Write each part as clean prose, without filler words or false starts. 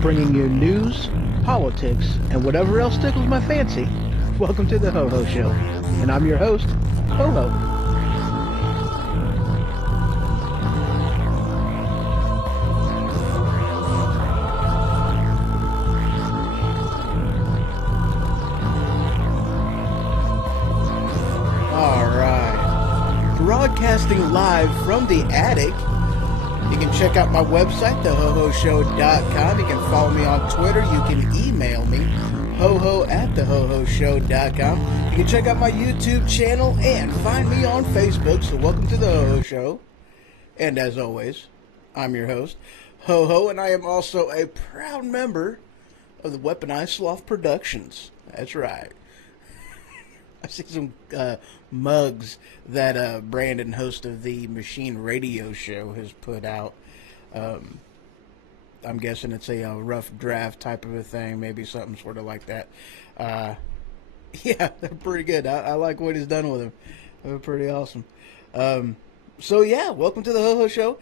bringing you news, politics, and whatever else tickles my fancy. Welcome to the Ho Ho Show, and I'm your host, Ho Ho. Alright, broadcasting live from the attic. You can check out my website, thehohoshow.com. You can follow me on Twitter. You can email me, hoho@thehohoshow.com. You can check out my YouTube channel and find me on Facebook. So welcome to the Ho Ho Show. And as always, I'm your host, Ho Ho, and I am also a proud member of the Weaponized Sloth Productions. That's right. I see some mugs that Brandon, host of the Machine Radio Show, has put out. I'm guessing it's a rough draft type of a thing, maybe something sort of like that. Yeah, they're pretty good. I like what he's done with them. They're pretty awesome. So yeah, welcome to the Ho Ho Show.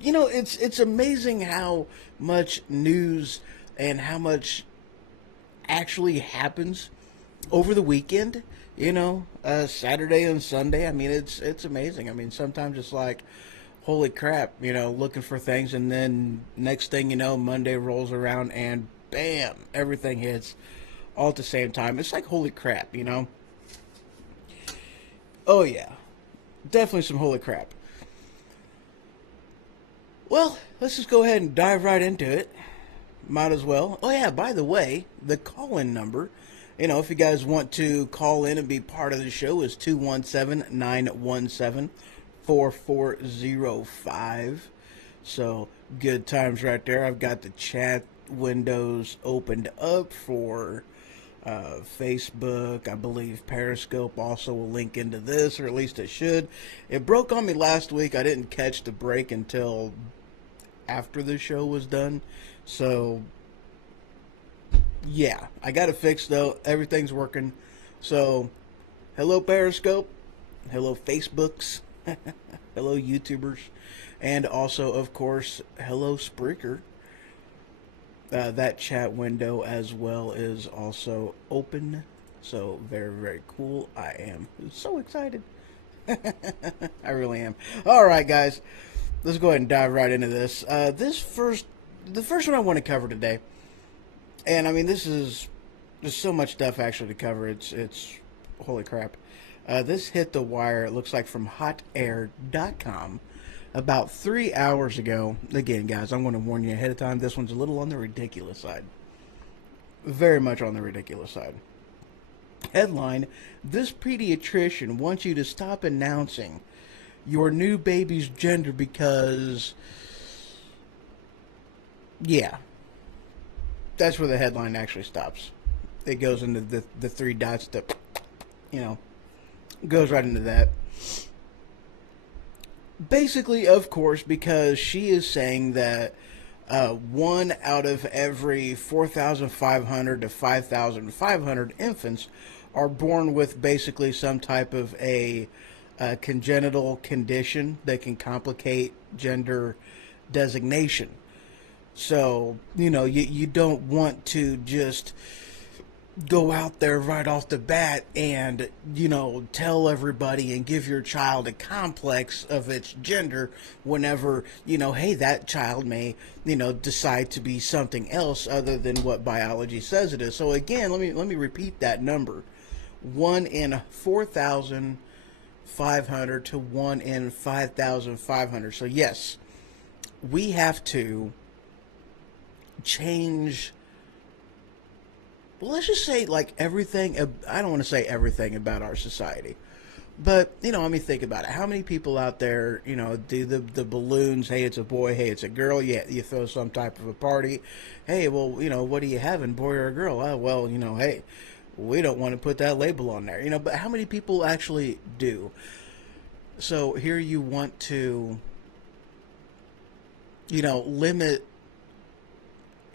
You know, it's amazing how much news and how much actually happens over the weekend, you know, Saturday and Sunday. I mean, it's amazing. I mean, sometimes it's like, holy crap, you know, looking for things, and then next thing you know, Monday rolls around and bam, everything hits all at the same time. It's like, holy crap, you know? Oh yeah, definitely some holy crap. Well, let's just go ahead and dive right into it. Might as well. Oh yeah, by the way, the call-in number, you know, if you guys want to call in and be part of the show, is 217-917-4405. So, good times right there. I've got the chat windows opened up for Facebook. I believe Periscope also will link into this, or at least it should. It broke on me last week. I didn't catch the break until after the show was done. So, Yeah, I got it fixed though. Everything's working. So, hello Periscope, hello Facebooks, hello YouTubers, and also, of course, hello Spreaker. That chat window as well is also open. So, very, very cool. I am so excited. I really am. All right, guys, let's go ahead and dive right into this. The first one I want to cover today, and I mean, there's so much stuff actually to cover. It's holy crap. This hit the wire. It looks like from HotAir.com about 3 hours ago. Again, guys, I'm going to warn you ahead of time. This one's a little on the ridiculous side. Very much on the ridiculous side. Headline: This pediatrician wants you to stop announcing your new baby's gender because, yeah, that's where the headline actually stops. It goes into the three dots that, you know, goes right into that. Basically, of course, because she is saying that one out of every 4,500 to 5,500 infants are born with basically some type of a congenital condition that can complicate gender designation. So, you don't want to just go out there right off the bat and, tell everybody and give your child a complex of its gender whenever, hey, that child may, decide to be something else other than what biology says it is. So again, let me repeat that number. 1 in 4,500 to 1 in 5,500. So yes, we have to change, well, let's just say like everything. I don't want to say everything about our society, but think about it. How many people out there, do the balloons? Hey, it's a boy. Hey, it's a girl. Yeah, you throw some type of a party. Hey, well, what are you having, boy or a girl? Oh, well, hey, we don't want to put that label on there. But how many people actually do? So here you want to, limit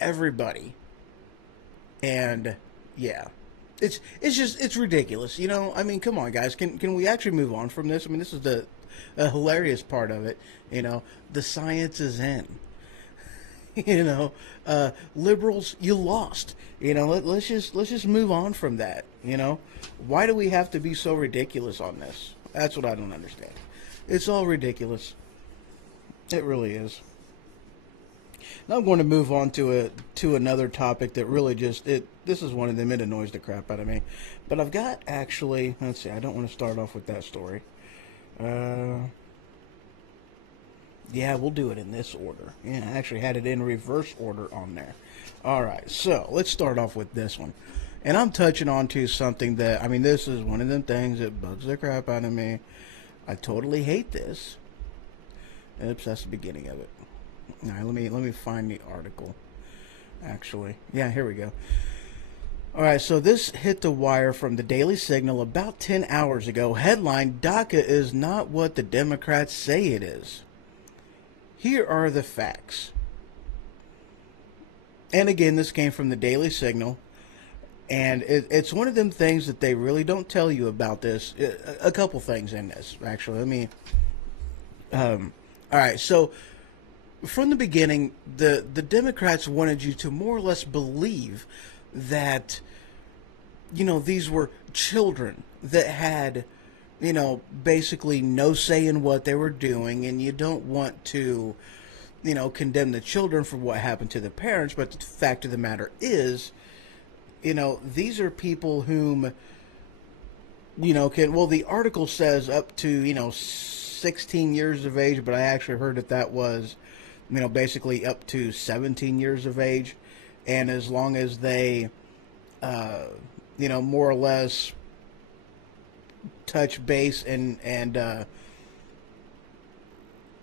everybody. And yeah, it's ridiculous. Come on, guys. Can we actually move on from this? This is the hilarious part of it. The science is in. Liberals, you lost. Let's just move on from that. Why do we have to be so ridiculous on this? That's what I don't understand. It's all ridiculous. It really is. Now I'm going to move on to another topic that really just this is one of them. It annoys the crap out of me, but I've got actually. Let's see. I don't want to start off with that story. Yeah, we'll do it in this order. Yeah, I actually had it in reverse order on there. All right, so let's start off with this one, and I'm touching on to something that this is one of them things that bugs the crap out of me. I totally hate this. Oops, that's the beginning of it. All right, let me find the article. Actually, yeah, here we go. All right, so this hit the wire from the Daily Signal about 10 hours ago. Headline: DACA is not what the Democrats say it is. Here are the facts. And again, this came from the Daily Signal. And it's one of them things that they really don't tell you about this. A couple things in this, actually. All right, so from the beginning, the Democrats wanted you to more or less believe that, these were children that had, basically no say in what they were doing, and you don't want to, condemn the children for what happened to the parents, but the fact of the matter is, these are people whom, the article says up to, 16 years of age, but I actually heard that was, basically up to 17 years of age, and as long as they, more or less touch base and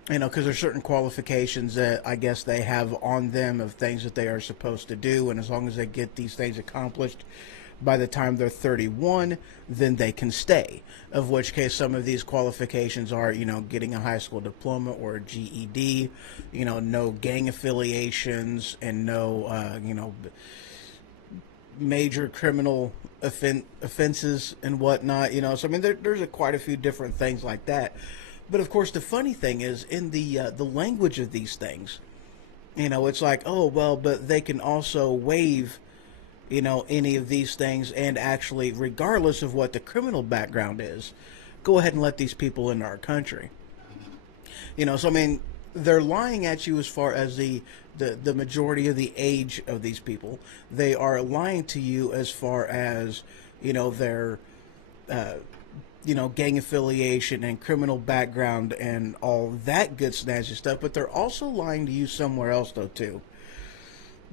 because there's certain qualifications that I guess they have on them of things that they are supposed to do, and as long as they get these things accomplished by the time they're 31, then they can stay. Of which case, some of these qualifications are, getting a high school diploma or a GED, no gang affiliations, and no, major criminal offenses and whatnot. You know, so I mean, there's quite a few different things like that. But of course, the funny thing is in the language of these things. You know, it's like, oh well, but they can also waive, you know, any of these things, and actually, regardless of what the criminal background is, go ahead and let these people into our country. You know, so I mean, they're lying at you as far as the majority of the age of these people. They are lying to you as far as, you know, their uh, you know, gang affiliation and criminal background and all that good snazzy stuff. But they're also lying to you somewhere else though too,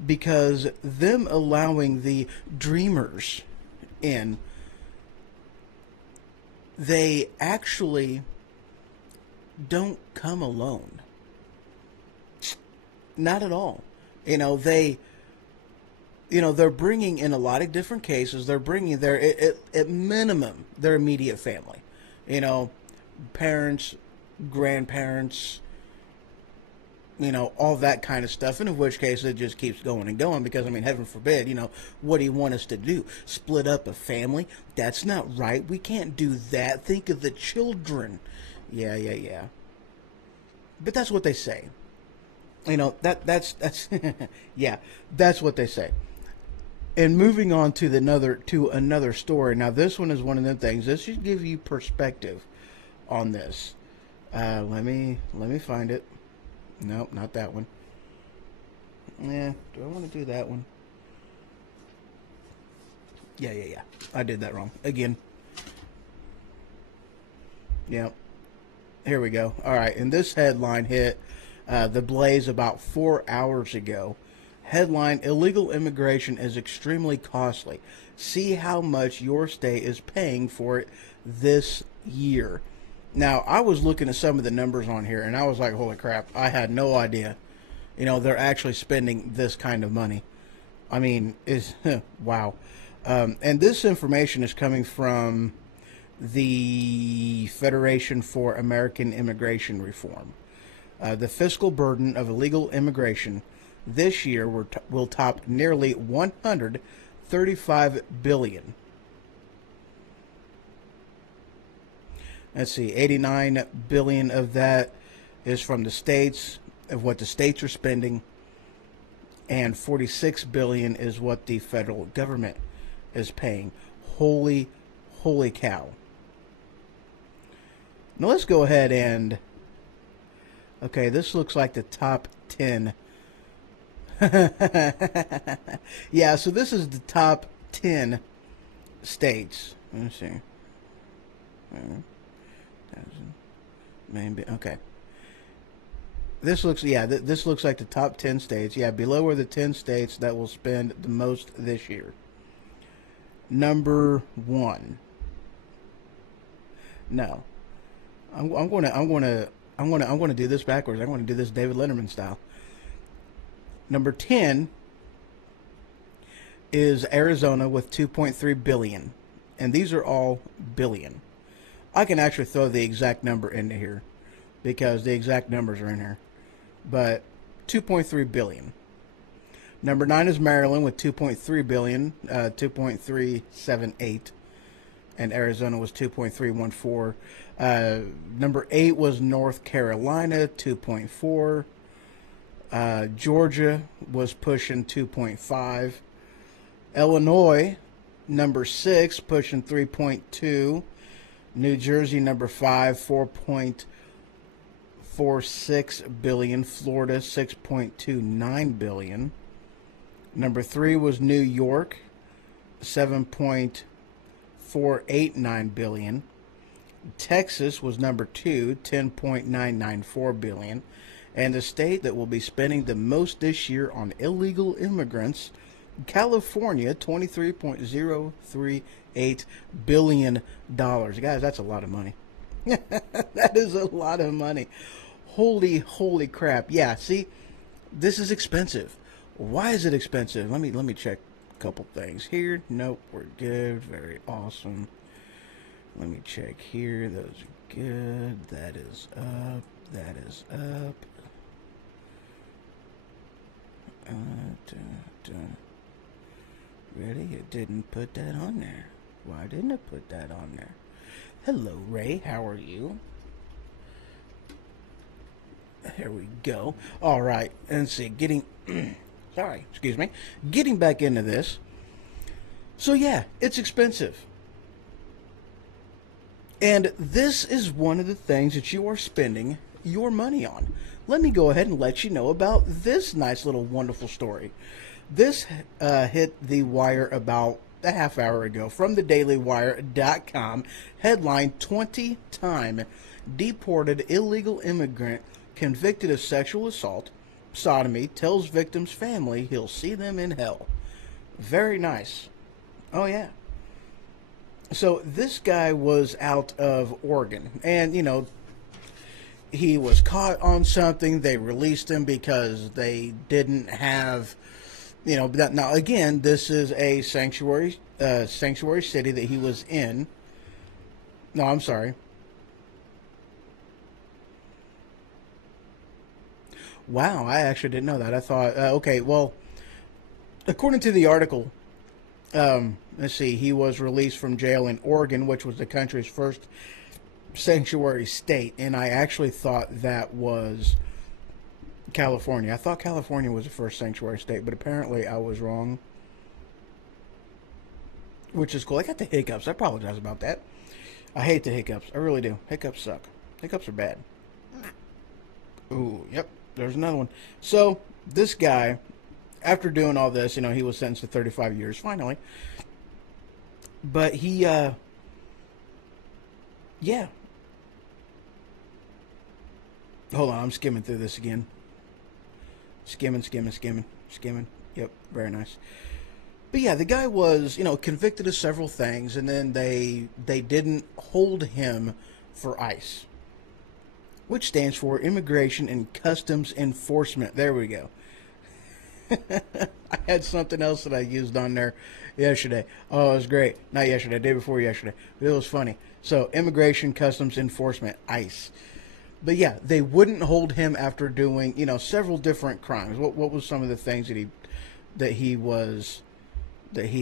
because them allowing the dreamers in, they actually don't come alone. Not at all. You know, they're bringing in a lot of different cases. They're bringing their, at minimum, their immediate family. You know, parents, grandparents, you know, all that kind of stuff. And in which case it just keeps going and going because, I mean, heaven forbid, you know, what do you want us to do? Split up a family? That's not right. We can't do that. Think of the children. Yeah. But that's what they say. You know, that's yeah, that's what they say. And moving on to another story. Now this one is one of the things. This should give you perspective on this. Let me find it. Nope, not that one. Yeah, do I want to do that one? Yeah. I did that wrong again. Yeah. Here we go. All right, and this headline hit the Blaze about 4 hours ago. Headline: Illegal immigration is extremely costly. See how much your state is paying for it this year. Now, I was looking at some of the numbers on here, and I was like, holy crap, I had no idea. You know, they're actually spending this kind of money. I mean, is wow. And this information is coming from the Federation for American Immigration Reform. The fiscal burden of illegal immigration this year will top nearly 135 billion. Let's see, 89 billion of that is from the states, of what the states are spending, and 46 billion is what the federal government is paying. Holy cow. Now let's go ahead and, okay, this looks like the top 10. Yeah, so this is the top 10 states. Let's see. Maybe, okay. This looks, yeah, this looks like the top 10 states. Yeah, below are the 10 states that will spend the most this year. Number 1. No. I'm going to do this backwards. I'm going to do this David Letterman style. Number 10 is Arizona with 2.3 billion, and these are all billion. I can actually throw the exact number into here because the exact numbers are in here, but 2.3 billion. Number 9 is Maryland with 2.3 billion, 2.378, and Arizona was 2.314. Number 8 was North Carolina, 2.4. Georgia was pushing 2.5. Illinois, number 6, pushing 3.2. New Jersey, number 5, 4.46 billion. Florida, 6.29 billion. Number 3 was New York, 7.489 billion. Texas was number 2, 10.994 billion. And the state that will be spending the most this year on illegal immigrants, California, $23.038 billion. Guys, that's a lot of money. That is a lot of money. Holy crap. Yeah, see, this is expensive. Why is it expensive? Let me check a couple things here. Nope, we're good. Very awesome. Let me check here. Those are good. That is up. That is up. Really? It didn't put that on there. Why didn't it put that on there? Hello, Ray. How are you? Here we go. All right. Let's see. Sorry. Excuse me. Getting back into this. So, yeah, it's expensive. And this is one of the things that you are spending your money on. Let me go ahead and let you know about this nice little wonderful story. This hit the wire about a half hour ago from thedailywire.com. Headline: 20-time deported illegal immigrant convicted of sexual assault, sodomy, tells victim's family he'll see them in hell. Very nice. Oh, yeah. So this guy was out of Oregon, and, he was caught on something. They released him because they didn't have, now again, this is a sanctuary city that he was in. No, I'm sorry. Wow, I actually didn't know that. I thought, okay, well, according to the article, let's see, he was released from jail in Oregon, which was the country's first sanctuary state, and I actually thought that was California. I thought California was the first sanctuary state, but apparently I was wrong, which is cool. I got the hiccups. I apologize about that. I hate the hiccups. I really do. Hiccups suck. Hiccups are bad. Ooh, yep. There's another one. So this guy, after doing all this, he was sentenced to 35 years finally. But he, yeah. Hold on, I'm skimming through this again. Skimming. Yep, very nice. But yeah, the guy was, convicted of several things, and then they didn't hold him for ICE, which stands for Immigration and Customs Enforcement. There we go. I had something else that I used on there yesterday. Oh, it was great. Not yesterday, day before yesterday. But it was funny. So, Immigration, Customs Enforcement, ICE. But yeah, they wouldn't hold him after doing, several different crimes. What was some of the things that he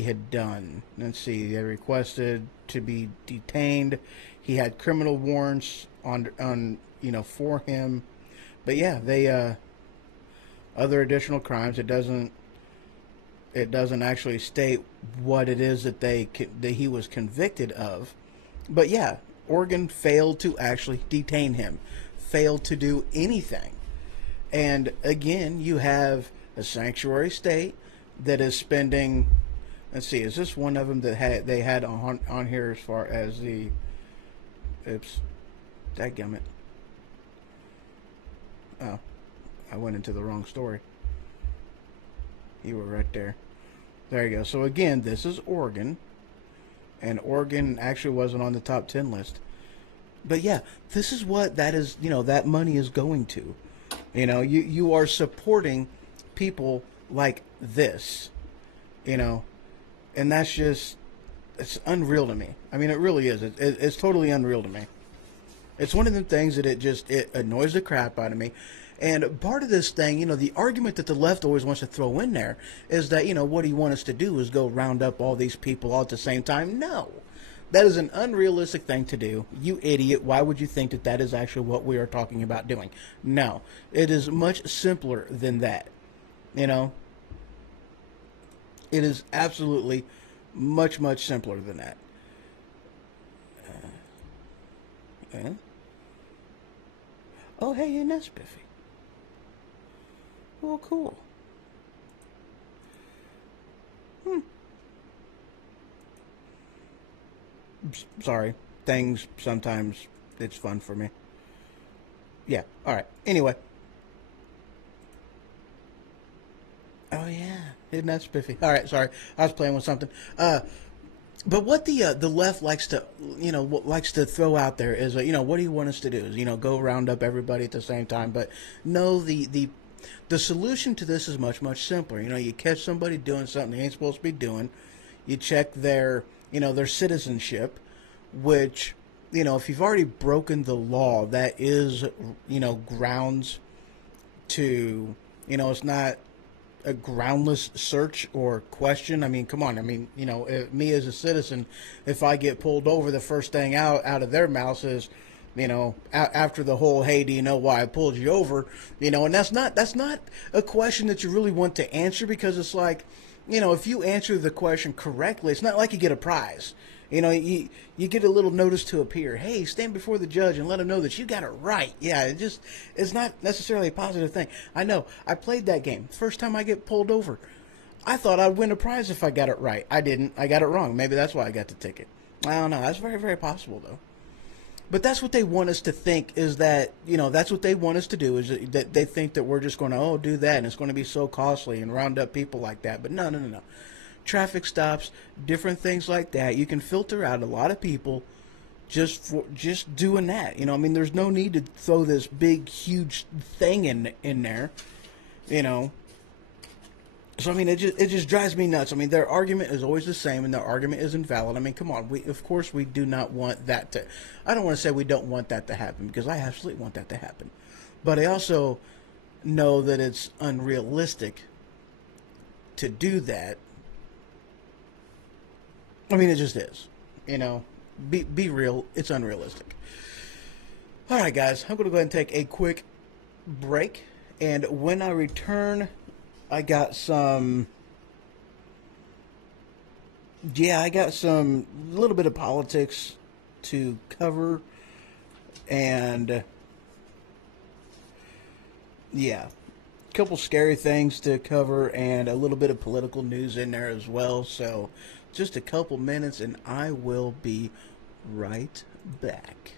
had done? Let's see. They requested to be detained. He had criminal warrants on for him. But yeah, they other additional crimes. It doesn't actually state what it is that that he was convicted of. But yeah, Oregon failed to actually detain him, failed to do anything. And again, you have a sanctuary state that is spending. Let's see, is this one of them that they had on here as far as the? Oops, dadgummit. Oh, I went into the wrong story. You were right there. There you go. So again, this is Oregon, and Oregon actually wasn't on the top 10 list. But yeah, this is what that is. That money is going to. You are supporting people like this. And that's just, it's unreal to me. I mean, it really is. It's totally unreal to me. It's one of the things that it annoys the crap out of me. And part of this thing, the argument that the left always wants to throw in there is that, what do you want us to do is go round up all these people all at the same time? No. That is an unrealistic thing to do. You idiot. Why would you think that that is actually what we are talking about doing? No. It is much simpler than that. It is absolutely much, much simpler than that. Okay. Oh, hey, and that's Biffy. Well, cool. Sorry. Things, sometimes it's fun for me. Yeah, alright. Anyway. Oh, yeah. Isn't that spiffy? Alright, sorry. I was playing with something. But what the left likes to throw out there is, what do you want us to do? Is, go round up everybody at the same time. But no, the solution to this is much, much simpler. You catch somebody doing something they ain't supposed to be doing. You check their citizenship, which, if you've already broken the law, that is, grounds to, it's not a groundless search or question. I mean, come on. I mean, me as a citizen, if I get pulled over, the first thing out of their mouth is, after the whole, hey, do you know why I pulled you over? And that's not a question that you really want to answer, because it's like, if you answer the question correctly, it's not like you get a prize. You get a little notice to appear. Hey, stand before the judge and let him know that you got it right. Yeah, it's not necessarily a positive thing. I know. I played that game. First time I get pulled over, I thought I'd win a prize if I got it right. I didn't. I got it wrong. Maybe that's why I got the ticket. I don't know. That's very, very possible, though. But that's what they want us to think, is that, that's what they want us to do, is that they think that we're just going to, do that, and it's going to be so costly and round up people like that. But no. Traffic stops, different things like that. You can filter out a lot of people just doing that. There's no need to throw this big, huge thing in there, So, it just drives me nuts. Their argument is always the same, and their argument is invalid. Come on. Of course, we do not want that to... I don't want to say we don't want that to happen, because I absolutely want that to happen. But I also know that it's unrealistic to do that. It just is. Be real. It's unrealistic. All right, guys. I'm going to go ahead and take a quick break. And when I return, I got some little bit of politics to cover. And, yeah, a couple scary things to cover, and a little bit of political news in there as well. So, just a couple minutes, and I will be right back.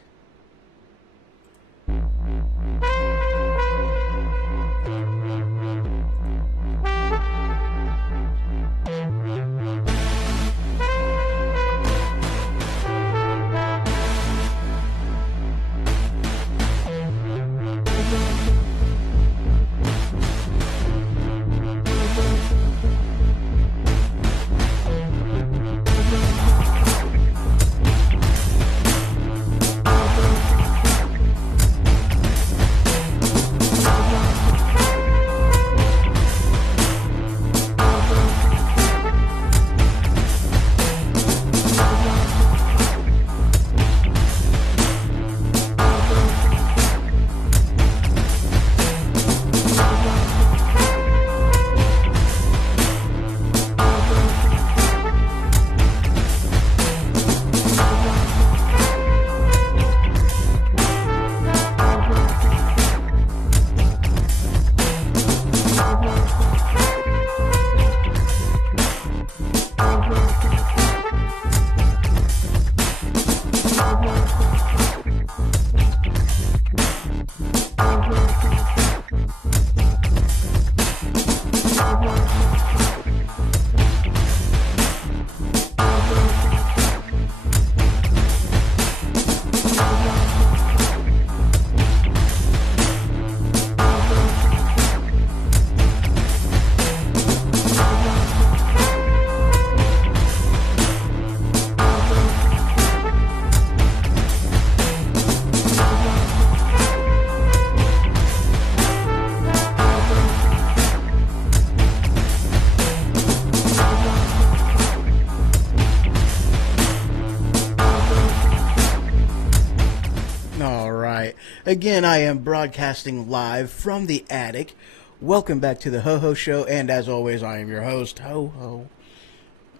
Again, I am broadcasting live from the attic. Welcome back to the Ho Ho Show, and as always, I am your host, Ho Ho.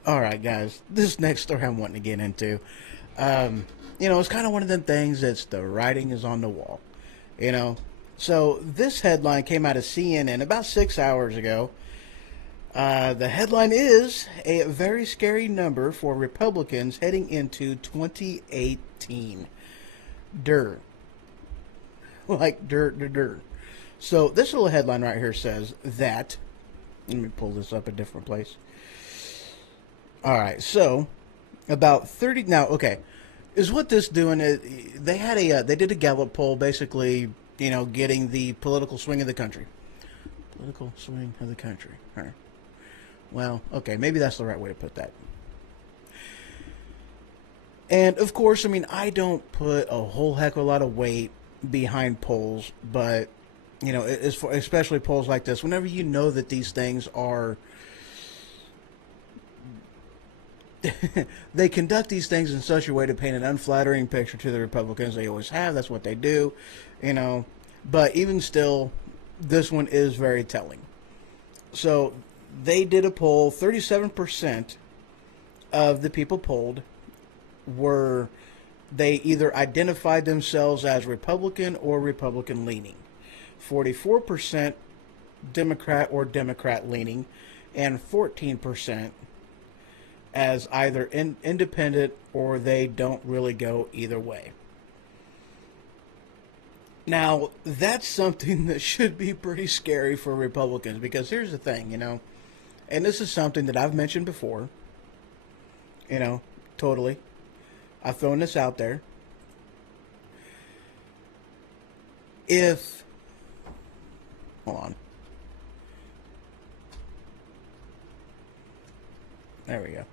Alright, guys, this next story I'm wanting to get into, it's kind of one of them things that's the writing is on the wall, So, this headline came out of CNN about 6 hours ago. The headline is, a very scary number for Republicans heading into 2018. Dirt. Like dirt. So this little headline right here says that, let me pull this up a different place. All right, so about 30 now. Okay, is what this doing? They had they did a Gallup poll, basically, getting the political swing of the country. Political swing of the country. All right. Well, okay, maybe that's the right way to put that. And of course, I don't put a whole heck of a lot of weight behind polls, but You know, especially polls like this, whenever you know that these things are, they conduct these things in such a way to paint an unflattering picture to the Republicans. They always have. That's what they do, you know. But even still, this one is very telling. So they did a poll. 37% of the people polled were, they either identified themselves as Republican or Republican leaning. 44% Democrat or Democrat leaning, and 14% as either independent or they don't really go either way. Now, that's something that should be pretty scary for Republicans, because here's the thing, you know, and this is something that I've mentioned before, you know, totally. I've thrown this out there. If, hold on. There we go.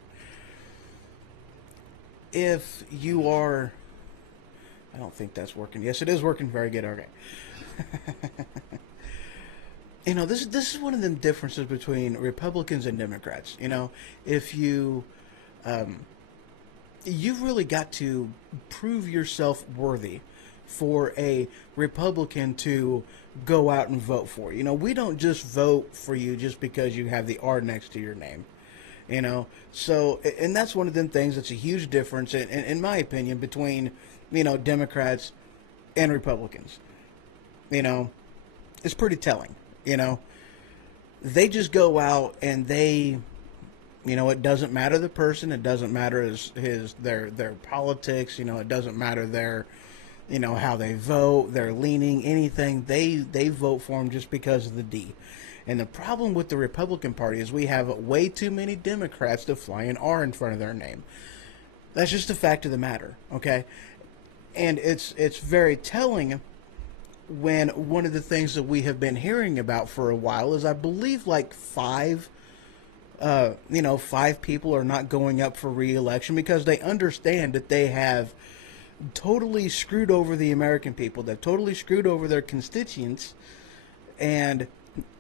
If you are, I don't think that's working. Yes, it is working very good. Okay. You know, this is one of the differences between Republicans and Democrats. You know, if you, you've really got to prove yourself worthy for a Republican to go out and vote for. You know, we don't just vote for you just because you have the R next to your name. You know, so, and that's one of them things that's a huge difference, in my opinion, between, you know, Democrats and Republicans. You know, it's pretty telling. You know, they just go out and they, you know, it doesn't matter the person, it doesn't matter their politics, you know, it doesn't matter their, you know, how they vote, their leaning, anything. They vote for them just because of the D. And the problem with the Republican Party is we have way too many Democrats to fly an R in front of their name. That's just a fact of the matter, okay? And it's very telling when one of the things that we have been hearing about for a while is, I believe, like five people are not going up for re-election because they understand that they have totally screwed over the American people. They've totally screwed over their constituents, and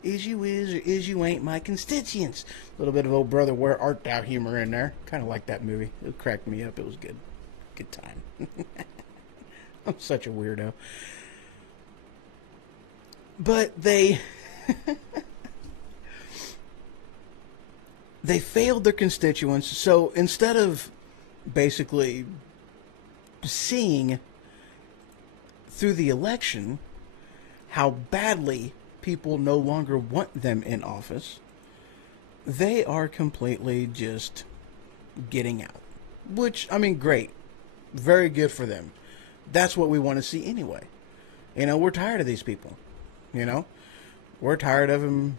is you is or is you ain't my constituents. A little bit of old brother, where art thou humor in there. Kind of like that movie. It cracked me up. It was good. Good time. I'm such a weirdo. But they they failed their constituents. So instead of basically seeing through the election how badly people no longer want them in office, they are completely just getting out. Which, I mean, great. Very good for them. That's what we want to see anyway. You know, we're tired of these people. You know, we're tired of them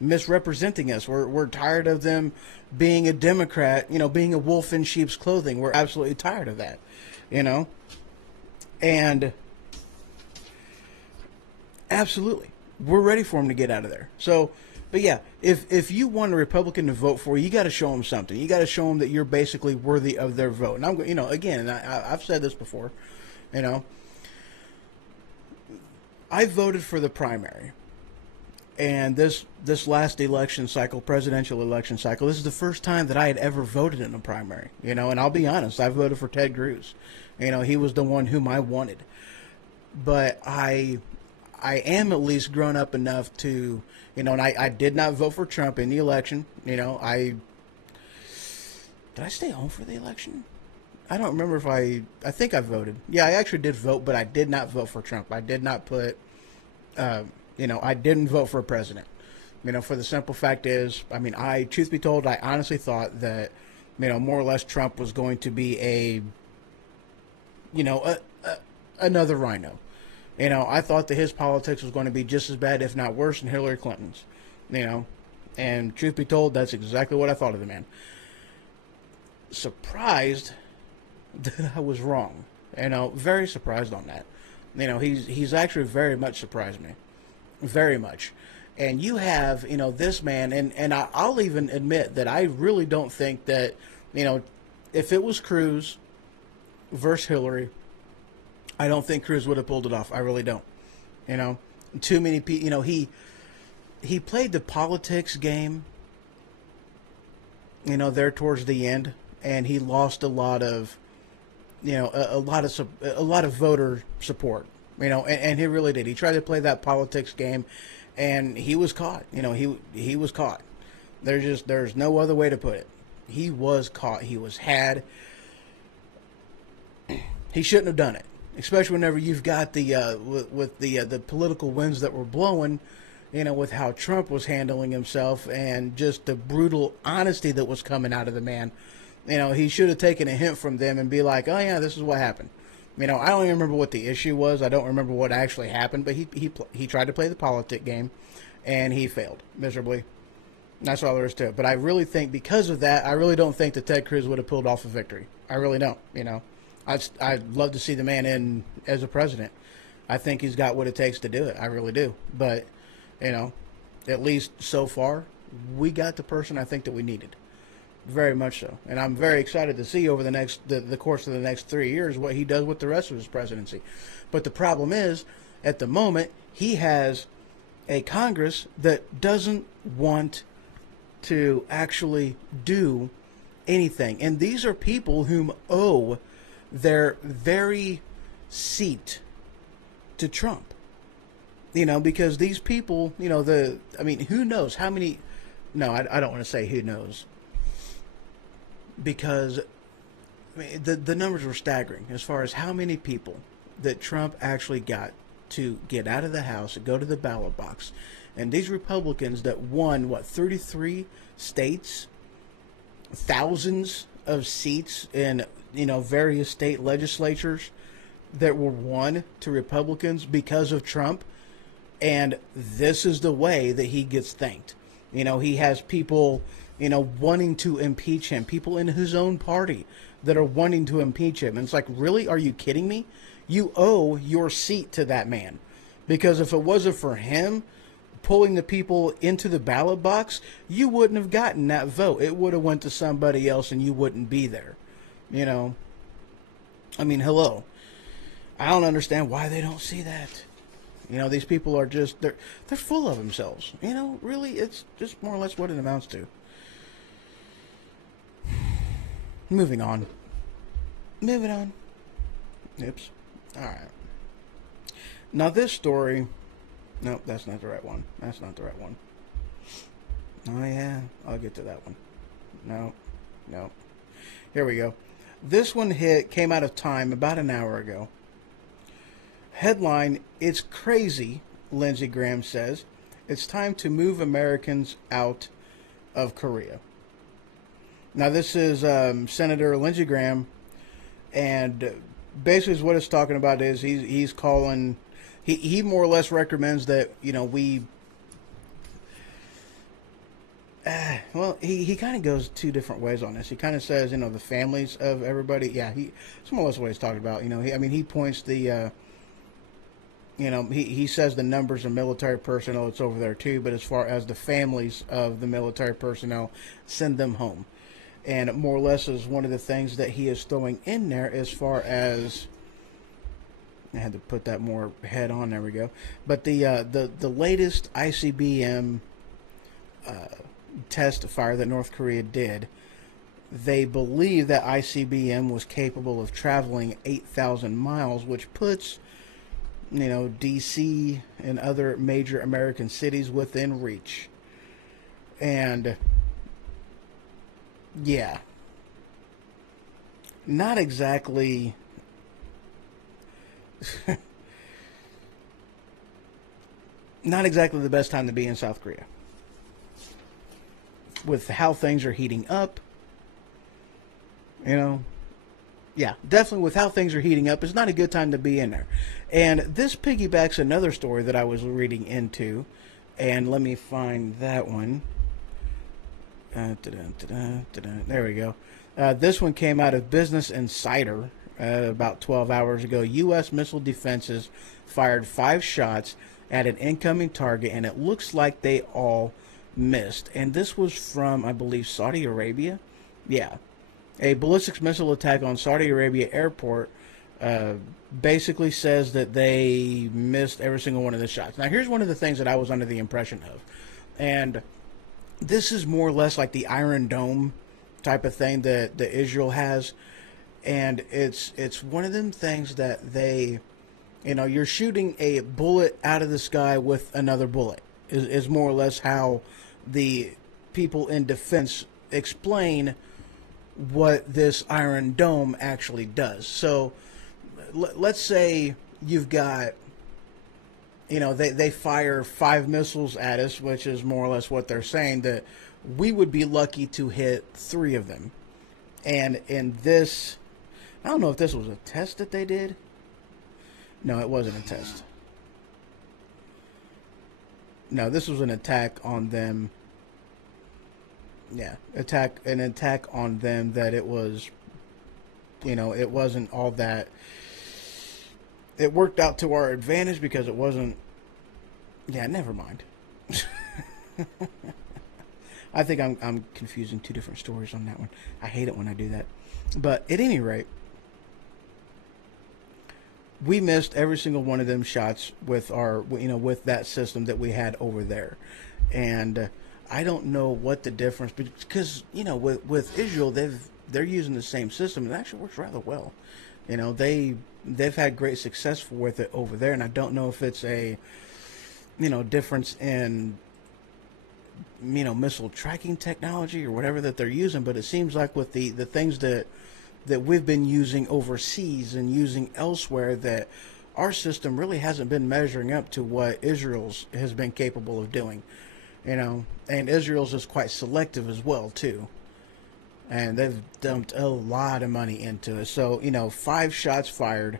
misrepresenting us. We're tired of them being a Democrat, you know, being a wolf in sheep's clothing. We're absolutely tired of that, you know. And absolutely, we're ready for them to get out of there. So, but yeah, if you want a Republican to vote for you got to show them something. You got to show them that you're basically worthy of their vote. And I'm, you know, again, I've said this before, you know, I voted for the primary. And this last election cycle, presidential election cycle, this is the first time that I had ever voted in a primary, you know, and I'll be honest, I voted for Ted Cruz. You know, he was the one whom I wanted. But I am at least grown up enough to, you know, and I did not vote for Trump in the election. You know, did I stay home for the election? I don't remember if I think I voted. Yeah, I actually did vote, but I did not vote for Trump. I did not put, you know, I didn't vote for a president. You know, for the simple fact is, I mean, truth be told, I honestly thought that, you know, more or less Trump was going to be another rhino. You know, I thought that his politics was going to be just as bad, if not worse, than Hillary Clinton's. You know, and truth be told, that's exactly what I thought of the man. Surprised that I was wrong. You know, very surprised on that. You know, he's actually very much surprised me. Very much. And you have, you know, this man, and I'll even admit that I really don't think that, you know, if it was Cruz versus Hillary, I don't think Cruz would have pulled it off. I really don't. You know, Too many people, he played the politics game, there towards the end, and he lost a lot of, a lot of voter support, and he really did. He tried to play that politics game, and he was caught. He was caught. There's no other way to put it. He was caught. He was had. He shouldn't have done it, especially whenever you've got the political winds that were blowing, with how Trump was handling himself and just the brutal honesty that was coming out of the man. He should have taken a hint from them and be like, oh yeah, this is what happened. I don't even remember what the issue was. I don't remember what actually happened, but he tried to play the politic game, and he failed miserably. That's all there is to it. But I really think because of that, I really don't think that Ted Cruz would have pulled off a victory. I really don't. I'd love to see the man in as a president. I think he's got what it takes to do it. I really do. But, at least so far, we got the person I think that we needed. Very much so. And I'm very excited to see over the course of the next 3 years what he does with the rest of his presidency. But the problem is, at the moment, he has a Congress that doesn't want to actually do anything. And these are people whom owe their very seat to Trump. Because these people, who knows how many, no, I don't want to say who knows. Because the numbers were staggering as far as how many people that Trump actually got to get out of the House and go to the ballot box. And these Republicans that won, 33 states, thousands of seats in, various state legislatures that were won to Republicans because of Trump. And this is the way that he gets thanked. He has people, wanting to impeach him, people in his own party that are wanting to impeach him. And it's like, really? Are you kidding me? You owe your seat to that man. Because if it wasn't for him pulling the people into the ballot box, you wouldn't have gotten that vote. It would have went to somebody else and you wouldn't be there. Hello. I don't understand why they don't see that. These people are just, they're full of themselves. Really, it's just more or less what it amounts to. Moving on. Oops. All right. Now this story, nope, that's not the right one. Oh yeah, I'll get to that one. No. Here we go. This one came out of Time about an hour ago. Headline, it's crazy, Lindsey Graham says. It's time to move Americans out of Korea. Now this is Senator Lindsey Graham, and basically what it's talking about is he's calling, he more or less recommends that, we, he kind of goes two different ways on this. He kind of says, the families of everybody, it's more or less what he's talking about. He points the, he says the numbers of military personnel, it's over there too, but as far as the families of the military personnel, send them home. And more or less is one of the things that he is throwing in there as far as, I had to put that more head on, there we go. But the latest ICBM test fire that North Korea did, they believe that ICBM was capable of traveling 8,000 miles, which puts, D.C. and other major American cities within reach. And yeah, not exactly the best time to be in South Korea. With how things are heating up, yeah, definitely with how things are heating up, it's not a good time to be in there. And this piggybacks another story that I was reading into, and let me find that one. There we go. This one came out of Business Insider about 12 hours ago. U.S. missile defenses fired 5 shots at an incoming target, and it looks like they all missed. And this was from, I believe, Saudi Arabia. Yeah. A ballistics missile attack on Saudi Arabia airport uh, basically says that they missed every single one of the shots. Now, here's one of the things that I was under the impression of, and this is more or less like the Iron Dome type of thing that Israel has, and it's one of them things that they, you're shooting a bullet out of the sky with another bullet. Is more or less how the people in defense explain what this Iron Dome actually does. So let's say you've got, they fire 5 missiles at us, which is more or less what they're saying, that we would be lucky to hit 3 of them. And in this, I don't know if this was a test that they did. No, it wasn't a test. No, this was an attack on them. Yeah, an attack on them that it was, it wasn't all that. It worked out to our advantage because it wasn't. Yeah, never mind. I think I'm confusing 2 different stories on that one. I hate it when I do that. But at any rate, we missed every single one of them shots with our, with that system that we had over there. And I don't know what the difference, because, with Israel, they're using the same system, and it actually works rather well. They've had great success with it over there, and I don't know if it's a, difference in, missile tracking technology or whatever that they're using, but it seems like with the things that we've been using overseas and using elsewhere, that our system really hasn't been measuring up to what Israel's has been capable of doing, and Israel's is quite selective as well too, and they've dumped a lot of money into it. So 5 shots fired,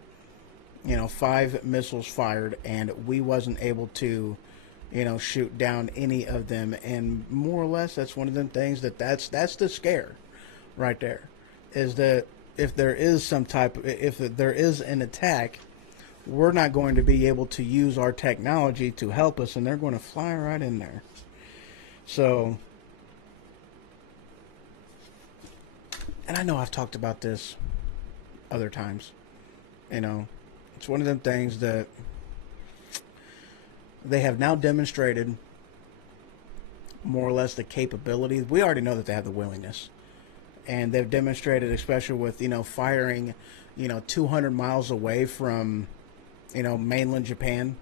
5 missiles fired, and we wasn't able to shoot down any of them. And more or less, that's one of them things that's the scare right there, is that if there is if there is an attack, we're not going to be able to use our technology to help us, and they're going to fly right in there. So, and I know I've talked about this other times, it's one of them things that they have now demonstrated more or less the capability. We already know that they have the willingness, and they've demonstrated, especially with, firing, 200 miles away from, mainland Japan,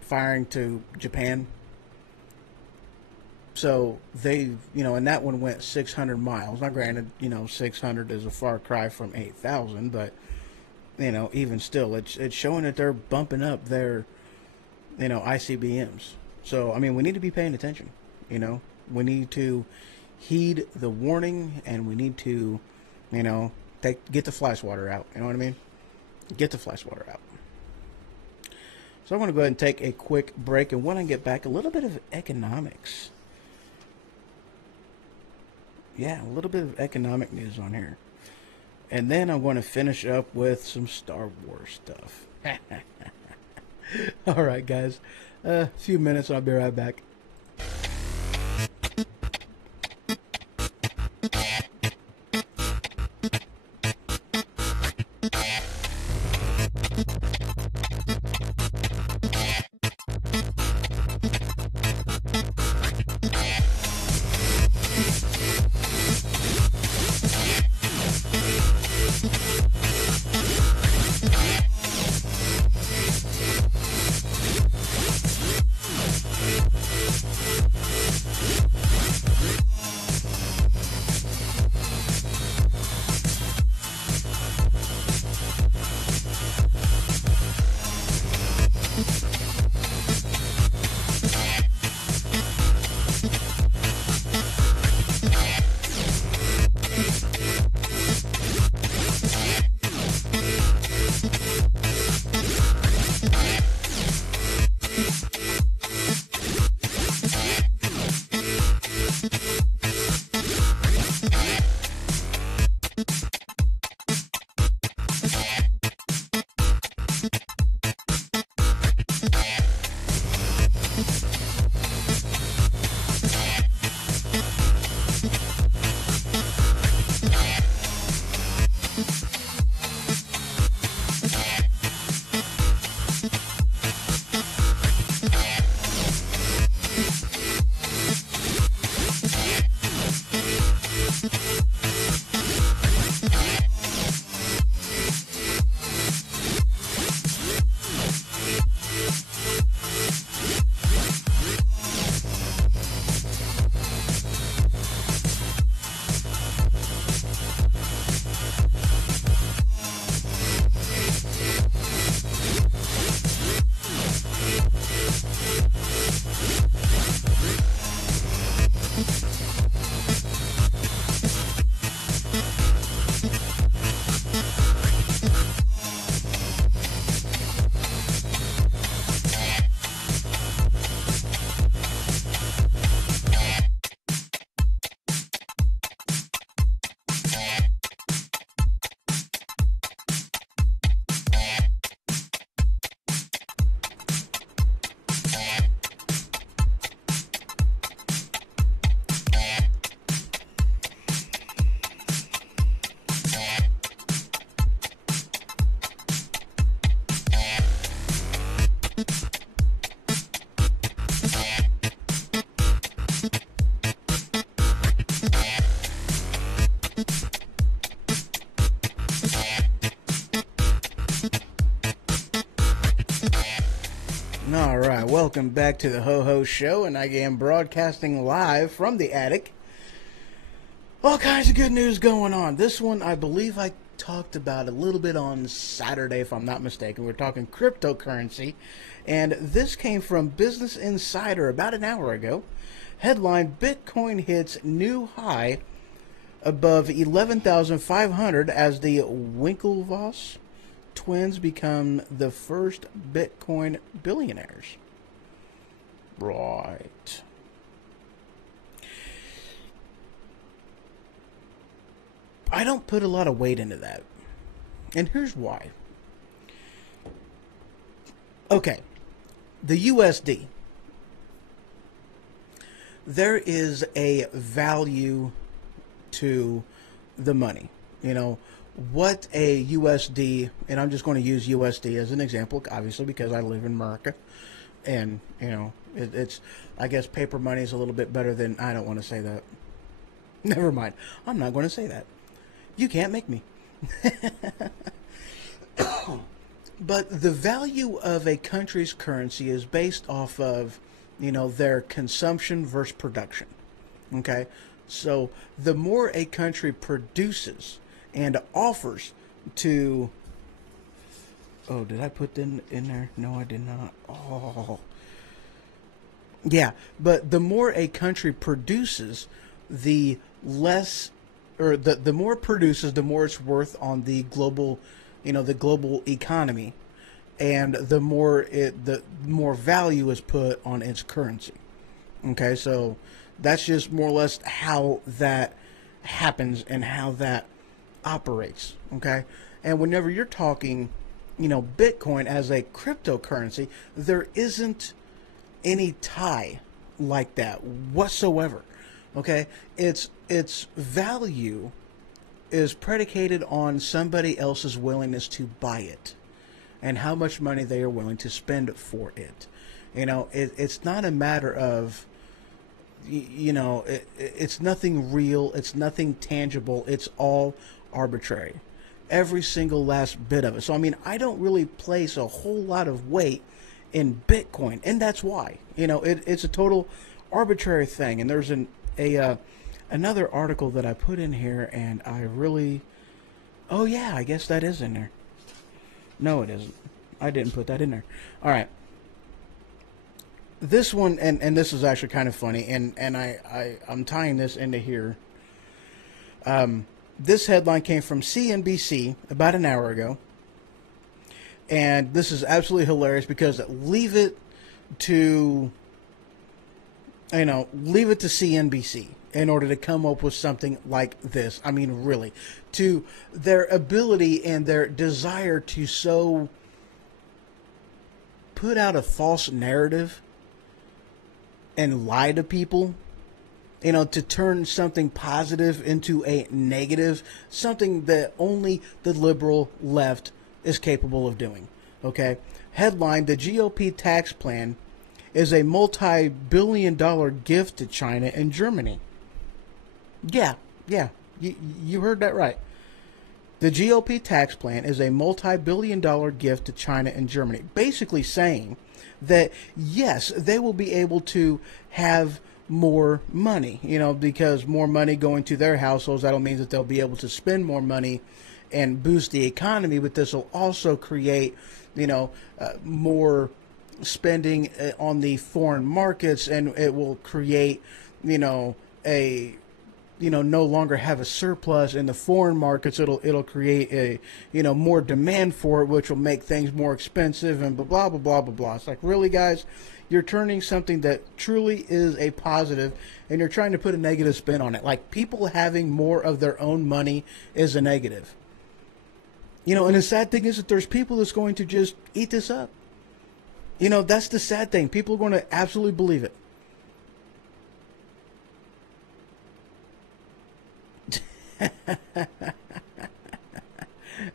firing to Japan. So they, and that one went 600 miles. Now, granted, 600 is a far cry from 8,000, but, even still, it's showing that they're bumping up their, ICBMs. So, I mean, we need to be paying attention. We need to heed the warning, and we need to, get the fly swatter out. You know what I mean? Get the fly swatter out. So I want to go ahead and take a quick break, and when I get back, a little bit of economics. Yeah, a little bit of economic news on here. And then I'm going to finish up with some Star Wars stuff. All right, guys. A few minutes, I'll be right back. All right, welcome back to the Ho Ho Show, and I am broadcasting live from the attic. All kinds of good news going on. This one, I believe I talked about a little bit on Saturday, if I'm not mistaken. We're talking cryptocurrency, and this came from Business Insider about an hour ago. Headline: Bitcoin hits new high above 11,500 as the Winklevoss twins become the first Bitcoin billionaires. Right. I don't put a lot of weight into that. And here's why. Okay. The USD. There is a value to the money. You know, what a USD, and I'm just going to use USD as an example, obviously, because I live in America. And, you know, it's, I guess paper money is a little bit better than, I don't want to say that. Never mind. I'm not going to say that. You can't make me. But the value of a country's currency is based off of, you know, their consumption versus production. Okay? So the more a country produces and offers to... Oh, did I put them in there? No, I did not. Oh. Yeah, but the more a country produces, the less... Or the more it produces, the more it's worth on the global, you know, the global economy, and the more value is put on its currency. Okay, so that's just more or less how that happens and how that operates. Okay, and whenever you're talking, you know, Bitcoin as a cryptocurrency, there isn't any tie like that whatsoever. Okay, its value is predicated on somebody else's willingness to buy it and how much money they are willing to spend for it. You know, it's not a matter of, you know, it's nothing real, it's nothing tangible, it's all arbitrary. Every single last bit of it. So, I mean, I don't really place a whole lot of weight in Bitcoin, and that's why. You know, it's a total arbitrary thing, and there's another article that I put in here, and I really... Oh, yeah, I guess that is in there. No, it isn't. I didn't put that in there. All right. This one, and this is actually kind of funny, and I'm tying this into here. This headline came from CNBC about an hour ago, and this is absolutely hilarious because leave it to CNBC in order to come up with something like this. I mean, really, to their ability and their desire to so put out a false narrative and lie to people, you know, to turn something positive into a negative, something that only the liberal left is capable of doing. Okay? Headline: The GOP tax plan is a multi-billion-dollar gift to China and Germany. Yeah, you heard that right. The GOP tax plan is a multi-billion-dollar gift to China and Germany, basically saying that, yes, they will be able to have more money, you know, because more money going to their households, that'll mean that they'll be able to spend more money and boost the economy, but this will also create, you know, more spending on the foreign markets, and it will create, you know, no longer have a surplus in the foreign markets. It'll create a, you know, more demand for it, which will make things more expensive, and blah blah blah blah blah. It's like, really, guys, you're turning something that truly is a positive and you're trying to put a negative spin on it. Like, people having more of their own money is a negative. You know, and the sad thing is that there's people that's going to just eat this up. You know, that's the sad thing. People are going to absolutely believe it.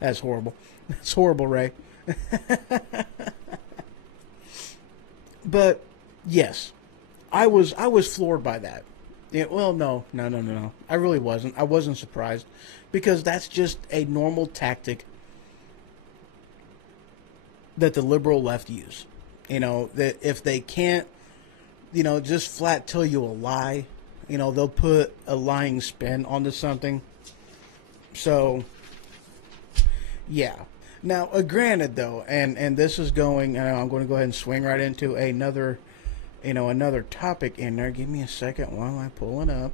That's horrible. That's horrible, Ray. But yes, I was floored by that. Yeah, well, no. I really wasn't. I wasn't surprised, because that's just a normal tactic that the liberal left use. that if they can't, just flat tell you a lie, they'll put a lying spin onto something. So, yeah. Now, granted though, and this is going, I'm going to go ahead and swing right into another topic in there. Give me a second while I pull it up.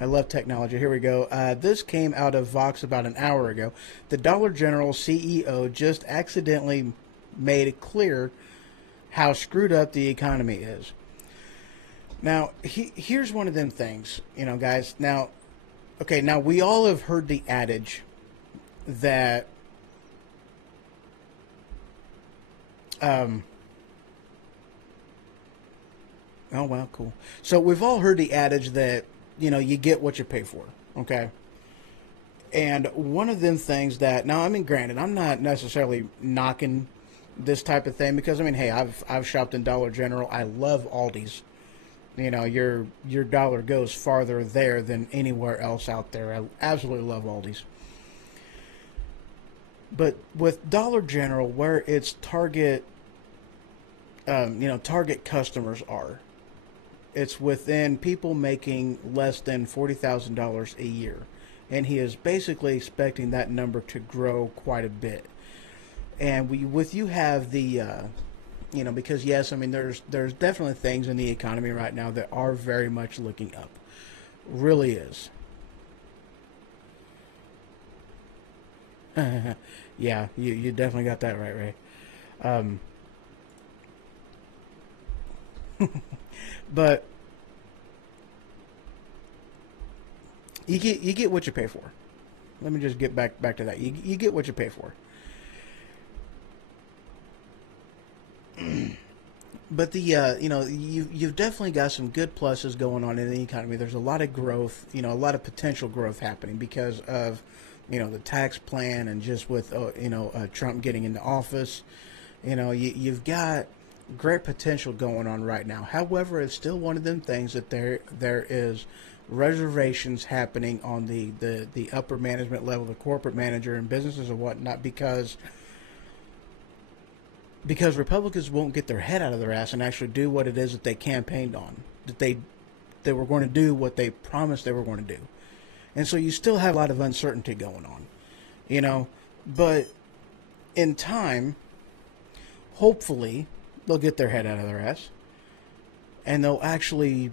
I love technology. Here we go. This came out of Vox about an hour ago. The Dollar General CEO just accidentally made it clear how screwed up the economy is. Now, here's one of them things, guys. Now, we all have heard the adage that oh wow, cool. So we've all heard the adage that you get what you pay for, okay? And one of them things that, now, granted, I'm not necessarily knocking this type of thing because, hey, I've shopped in Dollar General. I love Aldi's. Your dollar goes farther there than anywhere else out there. I absolutely love Aldi's. But with Dollar General, where its target, target customers are, it's within people making less than $40,000 a year. And he is basically expecting that number to grow quite a bit. And you have the, because yes, there's definitely things in the economy right now that are very much looking up. Really is. Yeah, you definitely got that right, Ray. But you get what you pay for. Let me just get back to that. You get what you pay for. But the you've definitely got some good pluses going on in the economy. There's a lot of growth, a lot of potential growth happening because of the tax plan and just with Trump getting into office. You've got great potential going on right now. However, it's still one of them things that there is reservations happening on the upper management level, the corporate manager and businesses and whatnot, because Republicans won't get their head out of their ass and actually do what it is that they campaigned on, that they were going to do what they promised they were going to do. And so you still have a lot of uncertainty going on, but in time, hopefully, they'll get their head out of their ass and they'll actually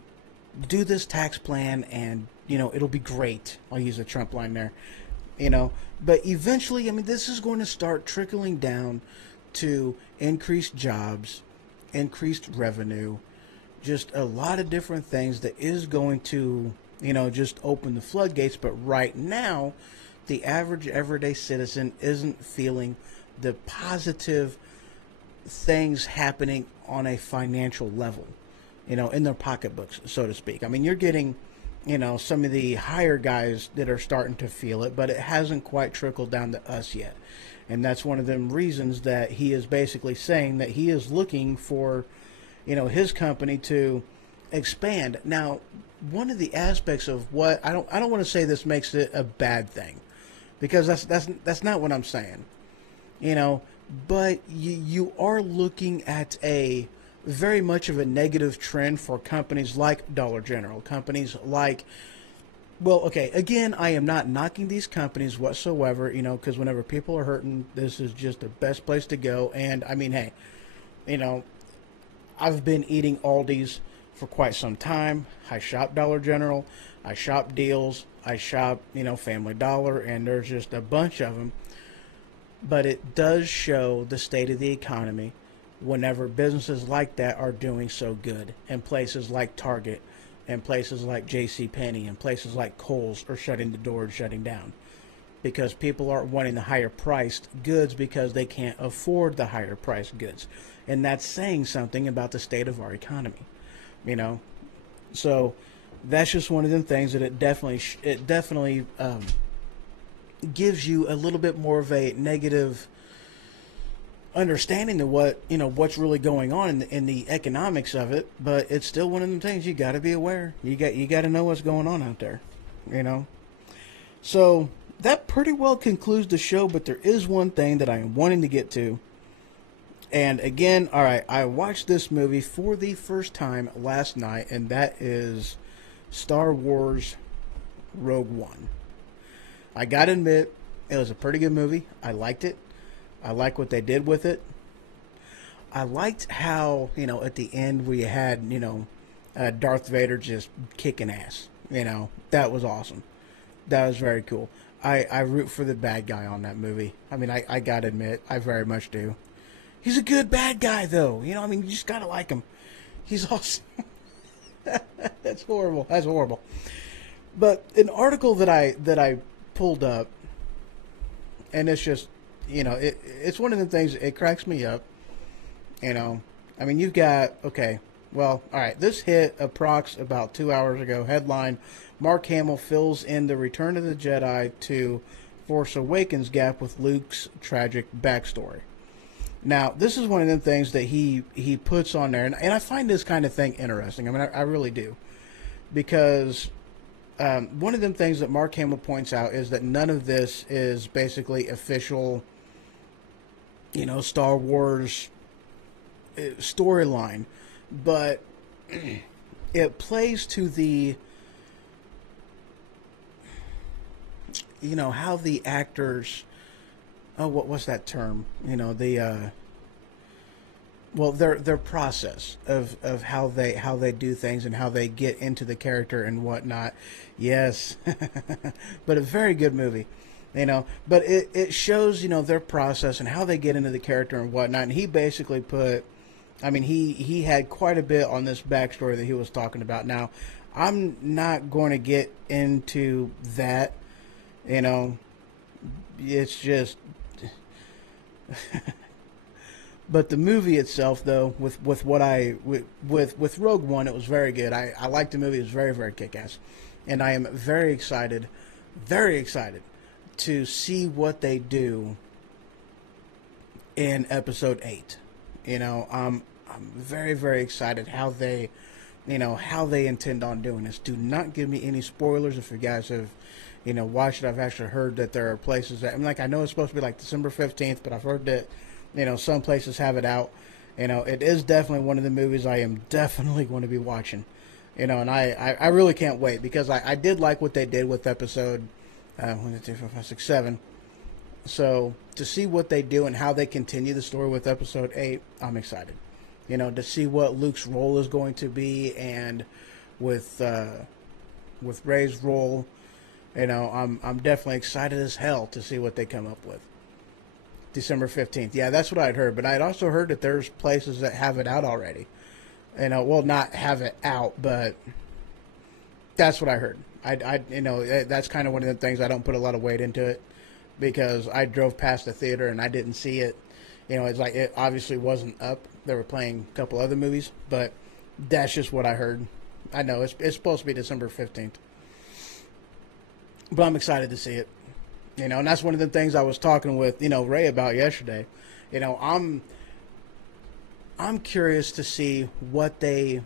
do this tax plan and, it'll be great. I'll use a Trump line there, but eventually, this is going to start trickling down to increased jobs, increased revenue, just a lot of different things that is going to, just open the floodgates. But right now, the average everyday citizen isn't feeling the positive things happening on a financial level, in their pocketbooks, so to speak. You're getting, some of the higher guys that are starting to feel it, but it hasn't quite trickled down to us yet. And that's one of them reasons that he is basically saying that he is looking for, his company to expand. Now, one of the aspects of what I don't want to say this makes it a bad thing, because that's not what I'm saying. But you are looking at a very much of a negative trend for companies like Dollar General, companies like, well, okay, again, I am not knocking these companies whatsoever, because whenever people are hurting, this is just the best place to go. And hey, I've been eating Aldi's for quite some time. I shop Dollar General, I shop Deals, I shop, Family Dollar, and there's just a bunch of them. But it does show the state of the economy whenever businesses like that are doing so good, and places like Target and places like JCPenney and places like Kohl's are shutting the door and shutting down because people aren't wanting the higher priced goods because they can't afford the higher priced goods. And that's saying something about the state of our economy, So that's just one of them things that it definitely gives you a little bit more of a negative understanding of what's really going on in the economics of it. But it's still one of them things you got to be aware. You got to know what's going on out there, So that pretty well concludes the show. But there is one thing that I am wanting to get to, And again, all right, I watched this movie for the first time last night, and that is Star Wars Rogue One. I gotta admit, it was a pretty good movie. I liked it. I like what they did with it. I liked how, at the end we had, Darth Vader just kicking ass. That was awesome. That was very cool. I root for the bad guy on that movie. I mean, I gotta admit, I very much do. He's a good bad guy, though. You just gotta like him. He's awesome. That's horrible. That's horrible. But an article that I pulled up, and it's just, it's one of the things. It cracks me up. I mean, you've got okay. Well, all right. This hit approx about 2 hours ago. Headline: Mark Hamill fills in the Return of the Jedi to Force Awakens gap with Luke's tragic backstory. Now, this is one of the things that he puts on there, and I find this kind of thing interesting. I mean, I really do, because one of the things that Mark Hamill points out is that none of this is basically official, Star Wars storyline, but it plays to the, how the actors. Oh, what's that term? Their process of how they do things and how they get into the character and whatnot. Yes, but a very good movie, But it shows their process and how they get into the character and whatnot. And he basically put, I mean, he had quite a bit on this backstory that he was talking about. Now, I'm not going to get into that. It's just. But the movie itself, though, with Rogue One, it was very good. I liked the movie. It was very, very kick-ass. And I am very excited to see what they do in Episode 8. I'm very, very excited how they intend on doing this. Do not give me any spoilers if you guys have, watched it. I've actually heard that there are places that, I know it's supposed to be like December 15th, but I've heard that, some places have it out. It is definitely one of the movies I am definitely going to be watching. And I really can't wait, because I did like what they did with episode 1, 2, 3, 4, 5, 6, 7. So to see what they do and how they continue the story with episode 8, I'm excited. To see what Luke's role is going to be, and with Rey's role, I'm definitely excited as hell to see what they come up with. December 15th. Yeah, that's what I'd heard. But I'd also heard that there's places that have it out already. Well, not have it out, but that's what I heard. That's kind of one of the things I don't put a lot of weight into it, because I drove past the theater and I didn't see it. It's like it obviously wasn't up. They were playing a couple other movies, but that's just what I heard. I know it's supposed to be December 15th. But I'm excited to see it. And that's one of the things I was talking with, Ray about yesterday. I'm curious to see what they,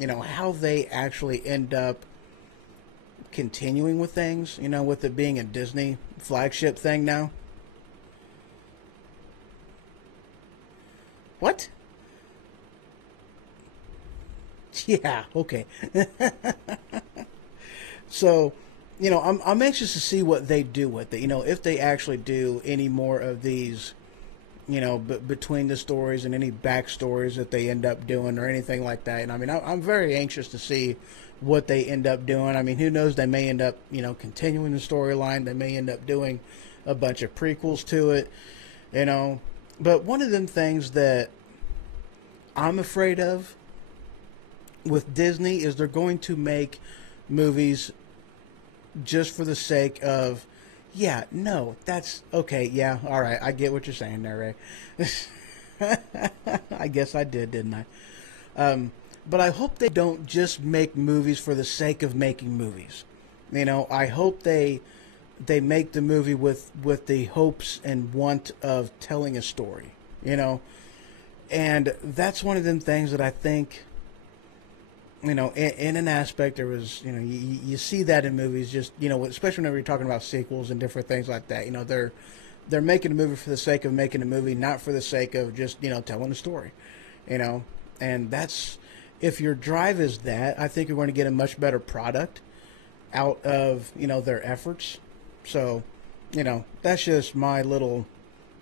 how they actually end up continuing with things, with it being a Disney flagship thing now. What? Yeah, okay. So, I'm anxious to see what they do with it. If they actually do any more of these, between the stories and any backstories that they end up doing or anything like that. And I'm very anxious to see what they end up doing. Who knows? They may end up, continuing the storyline. They may end up doing a bunch of prequels to it, But one of them things that I'm afraid of with Disney is they're going to make movies just for the sake of, yeah, no, that's okay. Yeah, all right. I get what you're saying there, Ray. I guess I didn't I? But I hope they don't just make movies for the sake of making movies. I hope they make the movie with the hopes and want of telling a story, And that's one of them things that I think, in an aspect, there was, you see that in movies, just, especially whenever you're talking about sequels and different things like that, they're making a movie for the sake of making a movie, not for the sake of just, telling a story, and that's, if your drive is that, I think you're going to get a much better product out of, their efforts. So, that's just my little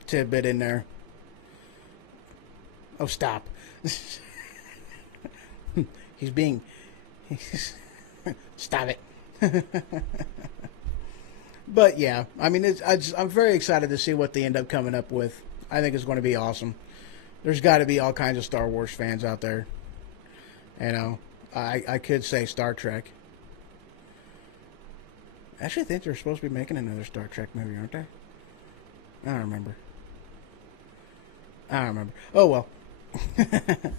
tidbit in there. Oh, stop. He's being... Stop it. But yeah, I mean, I'm very excited to see what they end up coming up with. I think it's going to be awesome. There's got to be all kinds of Star Wars fans out there. I could say Star Trek. Actually, I think they're supposed to be making another Star Trek movie, aren't they? I don't remember. Oh, well.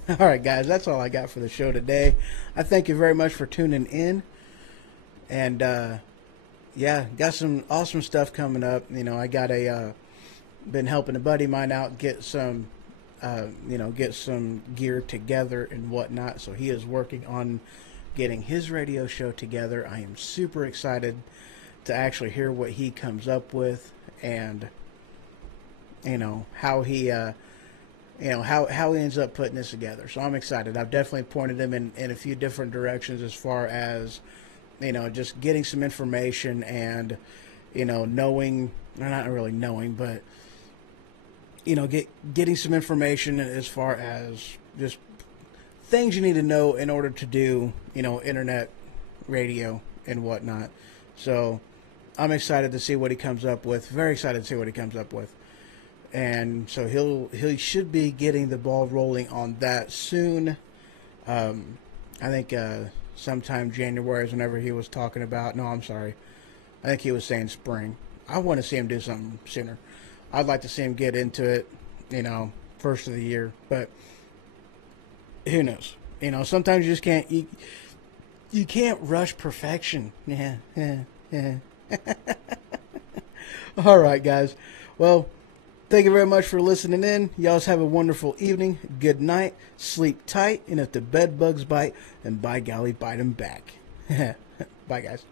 All right, guys, that's all I got for the show today. I thank you very much for tuning in. And, yeah, got some awesome stuff coming up. I got been helping a buddy of mine out get some, get some gear together and whatnot. So he is working on getting his radio show together. I am super excited to actually hear what he comes up with, and how he how he ends up putting this together. So I'm excited. I've definitely pointed him in a few different directions as far as just getting some information and knowing, or not really knowing, but getting some information as far as just things you need to know in order to do internet radio and whatnot. So I'm excited to see what he comes up with. Very excited to see what he comes up with. And so he should be getting the ball rolling on that soon. I think sometime January is whenever he was talking about. No, I'm sorry. I think he was saying spring. I want to see him do something sooner. I'd like to see him get into it, first of the year. But who knows? Sometimes you just can't. You can't rush perfection. Yeah. All right, guys. Well, thank you very much for listening in. Y'all have a wonderful evening. Good night. Sleep tight. And if the bed bugs bite, then by golly, bite them back. Bye, guys.